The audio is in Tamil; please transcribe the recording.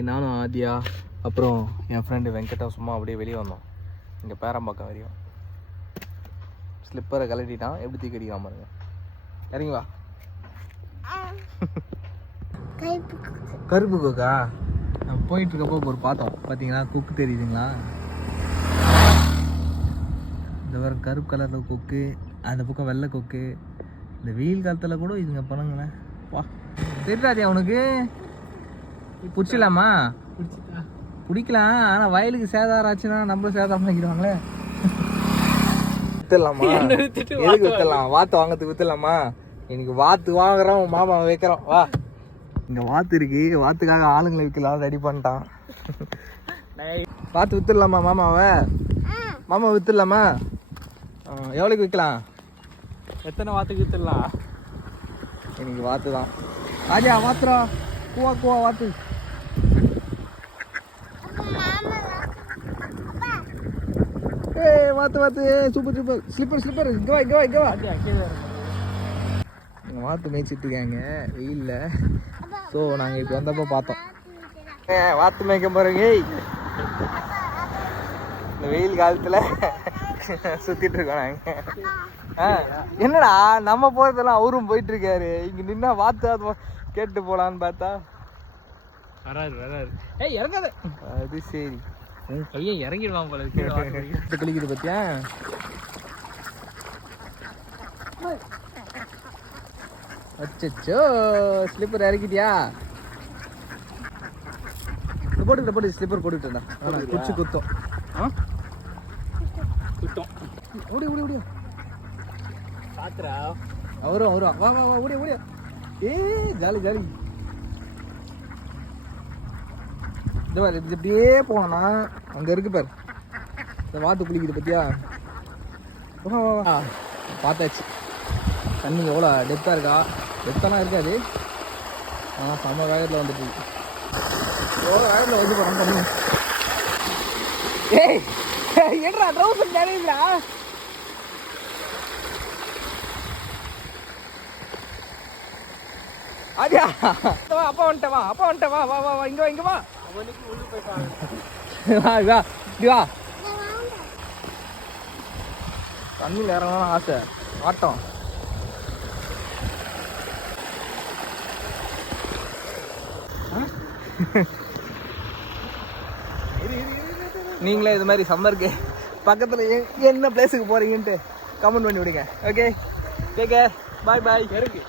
நானும் ஆதியா அப்புறம் என் ஃப்ரெண்டு வெங்கடா சும்மா அப்படியே வெளியே வந்தோம். இங்கே பேரம்பாக்கம் வரையும் ஸ்லிப்பரை கலட்டிட்டான். எப்படி தூக்கி அடிக்காம பாருங்க. இறங்கி வா. கருப்பு கொக்கா நம்ம போயிட்டு இருக்கப்போ ஒரு பார்த்தோம். பார்த்தீங்களா கொக்கு தெரியுதுங்களா? இந்த வர கருப்பு கலரில் கொக்கு, அந்த பக்கம் வெள்ளை கொக்கு. இந்த வெயில் காலத்தில் கூட இதுங்க பண்ணுங்களேன். வா தெரியாதே அவனுக்கு பிடிச்சிடலாமா? பிடிக்கலாம், ஆனால் வயலுக்கு சேதாரம் ஆச்சுன்னா நம்மளும் சேதாரம் பண்ணிக்கிறாங்களே. வித்துடலாமா? எதுக்கு வித்துடலாம்? வாத்து வாங்கிறதுக்கு வித்துடலாமா? இன்னைக்கு வாத்து வாங்குறோம், மாமா வைக்கிறோம். வா, இங்கே வாத்து இருக்கு, வாத்துக்காக ஆளுங்களை விற்கலாம் ரெடி பண்ணிட்டான். வாத்து வித்துடலாமா மாமாவை? மாமா வித்துடலாமா? எவ்வளோக்கு விற்கலாம்? எத்தனை வாத்துக்கு வித்துடலாம்? இன்னைக்கு வாத்து தான். ராஜா வாத்துறா, கூவா கூவா வாத்து. வாத்து வாத்து சூப்பர் சூப்பர். Slipper slipper. இங்கே வா இங்கே வா இங்கே வா. எங்கள் வாத்து மேய்ச்சிட்டு இருக்காங்க வெயிலில். ஸோ நாங்கள் இப்போ வந்தப்போ பார்த்தோம். வாத்து மேய்க்க போகிறோங்க. இந்த வெயில் காலத்தில் சுற்றிட்டு இருக்கோம் நாங்கள். என்னடா நம்ம போகிறதெல்லாம் அவரும் போயிட்டு இருக்காரு. இங்கே நின்னா வாத்து கேட்டு போகலான்னு பார்த்தா வராரு வராரு. ஏய் இறங்காத. அது சரி, உன் பையன் இறங்கிடுவான் போல இருக்கு. கழிக்குது பார்த்தியா? அச்சோ ஸ்லிப்பர் இறக்கிட்டியா? போட்டுக்கிட்ட போட்டு ஸ்லிப்பர் போட்டுக்கிட்டா குச்சி குத்தம். குத்தம் ஓடி ஓடி ஓடியா. பாத்துரா வரும் வரும். வா வா வா ஓடியா ஓடியா. Jolly jolly. இது இப்படியே போனா அங்கே இருக்கு பாரு இந்த வாத்து குளிக்குது பார்த்தியா? வா வா வா. பார்த்தாச்சு. தண்ணி எவ்வளோ டெப்த்தாக இருக்கா? டெப்த்தெல்லாம் இருக்காது, ஆனால் செம்ம வேகத்தில் வந்துட்டு இருக்கு. எவ்வளோ வேகத்தில் வந்து போகிறோம் தண்ணி. ஏய் ஏன்றா ட்ரௌசர் நிறையுங்களா? ஆதியா வா, அப்பா வந்துட்டேன். வா அப்பா வந்துட்டேன். வா வா வா வா. இங்கே வா இங்கே வா. அவனுக்கு உள்ள போய் பாருங்க. வா வா இப்படி வா. தண்ணியில் இறங்கணும்னு ஆசை, ஆட்டம். நீங்களே இது மாதிரி சம்மருக்கு பக்கத்தில் என்ன பிளேஸுக்கு போகிறீங்கன்ட்டு கமெண்ட் பண்ணி விடுங்க. ஓகே, டேக் கேர், பாய் பாய். இருக்கு